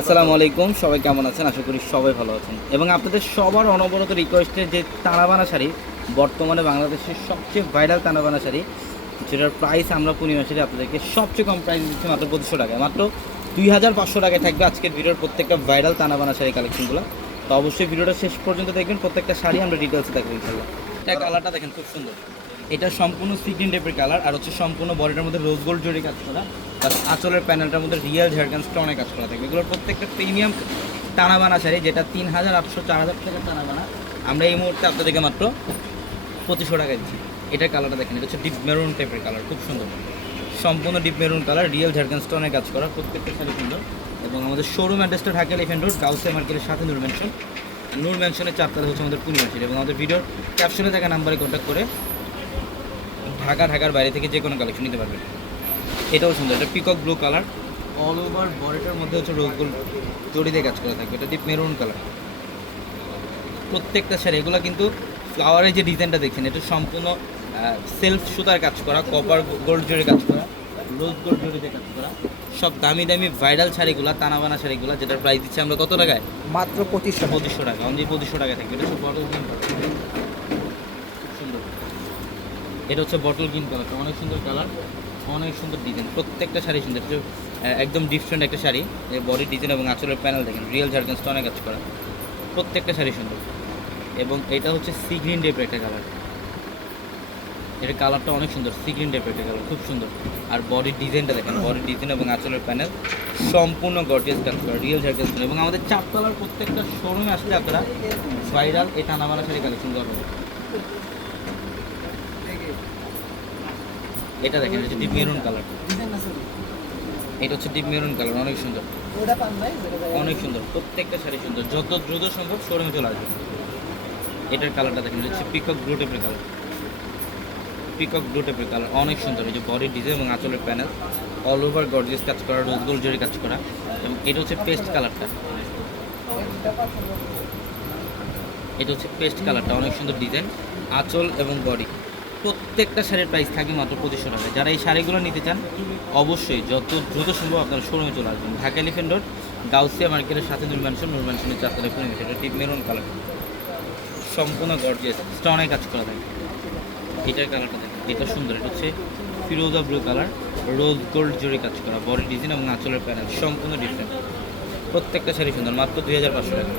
আসসালামু আলাইকুম সবাই কেমন আছেন? আশা করি সবাই ভালো আছেন। এবং আপনাদের সবার অনবরত রিকোয়েস্টে যে তানাবানা শাড়ি বর্তমানে বাংলাদেশের সবচেয়ে ভাইরাল তানাবানা শাড়ি যেটার প্রাইস আমরা পূর্ণিমা শাড়ি আপনাদেরকে সবচেয়ে কম প্রাইস দিচ্ছি মাত্র পঁচিশশো টাকায়। মাত্র দুই হাজার পাঁচশো টাকায় থাকবে আজকের ভিডিওর প্রত্যেকটা ভাইরাল তানাবানা শাড়ি কালেকশনগুলো তো অবশ্যই ভিডিওটা শেষ পর্যন্ত দেখবেন প্রত্যেকটা শাড়ি আমরা ডিটেলসে দেখব ইনশাল্লাহ কালারটা দেখেন খুব সুন্দর। এটা সম্পূর্ণ সিগ্রিন টাইপের কালার আর হচ্ছে সম্পূর্ণ বডিটার মধ্যে রোজ গোল্ড জড়ি কাজ করা তার আঁচলের প্যানেলটার মধ্যে রিয়েল ঝাড়খান স্টোনে কাজ করা থাকবে। এগুলোর প্রত্যেকটা প্রিমিয়াম টানা বানা শাড়ি, যেটা তিন হাজার আটশো, চার হাজার টাকা বানা আমরা এই মুহূর্তে আপনাদেরকে মাত্র পঁচিশশো টাকা দিচ্ছি। এটার কালারটা দেখেন, এটা হচ্ছে ডিপ মেরুন টাইপের কালার খুব সুন্দর। সম্পূর্ণ ডিপ মেরুন কালার রিয়েল ঝাড়খান স্টোনে কাজ করা, প্রত্যেকটা শাড়ি সুন্দর। এবং আমাদের শোরুম অ্যাড্রেসটা ঢাকা এলিফেন্ট রোড গাউসে মার্কেটের সাথে নূর ম্যানশন নূর ম্যানশনের চারতলা হচ্ছে আমাদের শাড়ি এবং আমাদের ভিডিওর ক্যাপশনে থাকা নাম্বারে কন্ট্যাক্ট করে ঢাকা ঢাকার বাইরে থেকে যে কোনো কালেকশন নিতে পারবেন। এটাও সুন্দর। এটা peacock blue colour all over বডিটার মধ্যে হচ্ছে রোজ গোল্ড জড়ি দিয়ে কাজ করা থাকবে। এটা ডিপ মেরুন কালার প্রত্যেকটা শাড়ি এগুলো কিন্তু ফ্লাওয়ারের যে ডিজাইনটা দেখছেন এটা সম্পূর্ণ সেলফ সুতার কাজ করা কপার গোল্ড জড়ি কাজ করা রোজ গোল্ড জড়ি দিয়ে কাজ করা। সব দামি দামি ভাইরাল শাড়িগুলো তানাবানা শাড়িগুলো যেটার প্রাইস দিচ্ছে আমরা কত টাকায়? মাত্র পঁচিশশো পঁচিশশো টাকা অনলি পঁচিশশো টাকা থাকবে। এটা হচ্ছে বটল গ্রিন খুব সুন্দর এটা হচ্ছে বটল গ্রিন কালারটা অনেক সুন্দর কালার অনেক সুন্দর ডিজাইন প্রত্যেকটা শাড়ি সুন্দর। এটা একদম ডিফারেন্ট একটা শাড়ি। বডি ডিজাইন এবং আঁচলের প্যানেল দেখেন। রিয়েল ঝাড়খান স্টোনে কাজ করা। প্রত্যেকটা শাড়ি সুন্দর। এবং এটা হচ্ছে সি গ্রিন টাইপের একটা কালার এটার কালারটা অনেক সুন্দর। সি গ্রিন টাইপের একটা কালার খুব সুন্দর। আর বডির ডিজাইনটা দেখেন। বডির ডিজাইন এবং আঁচলের প্যানেল সম্পূর্ণ গর্জিয়াস কাজ করা। রিয়েল ঝাড়খান স্টোন এবং আমাদের চারতলার প্রত্যেকটা শোরুমে আসলে আপনারা ভাইরাল এই টানাবানা শাড়ি কালেকশন করবেন। এটা দেখেন এটা ডিপ মেরুন কালার এটা হচ্ছে ডিপ মেরুন কালার অনেক সুন্দর। অনেক সুন্দর, প্রত্যেকটা শাড়ি সুন্দর। যত দ্রুত সম্ভব শোরুমে চলে আসবে এটার কালারটা দেখেন হচ্ছে পিকক ব্লু টাইপের কালার পিকক ব্লু টাইপের কালার অনেক সুন্দর। এই যে বডি ডিজাইন এবং আঁচলের প্যানেল অল ওভার গর্জিয়াস কাজ করা, রোজ গোল্ড জরি কাজ করা। এবং এটা হচ্ছে পেস্ট কালারটা এটা হচ্ছে পেস্ট কালারটা অনেক সুন্দর ডিজাইন আঁচল এবং বডি প্রত্যেকটা শাড়ির প্রাইস থাকবে মাত্র পঁচিশশো টাকা যারা এই শাড়িগুলো নিতে চান, অবশ্যই যত দ্রুত সম্ভব আপনারা শোরুমে চলে আসবেন। ঢাকা এলিফেন্ট রোড গাউসিয়া মার্কেটের সাথে নূর ম্যানশন নূর ম্যানশনের চারতলা পুনে এটা টিপ মেরুন কালার সম্পূর্ণ গর্জিয়াস স্টনে কাজ করা থাকে। এটার কালারটা দেখেন এটা সুন্দর। এটা হচ্ছে ফিরোজা ব্লু কালার রোজ গোল্ড জুড়ে কাজ করা বডি ডিজাইন এবং আঁচলের প্যানেল সম্পূর্ণ ডিফারেন্ট প্রত্যেকটা শাড়ি সুন্দর, মাত্র দুই হাজার পাঁচশো টাকা।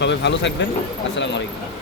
সবাই ভালো থাকবেন, আসসালামু আলাইকুম।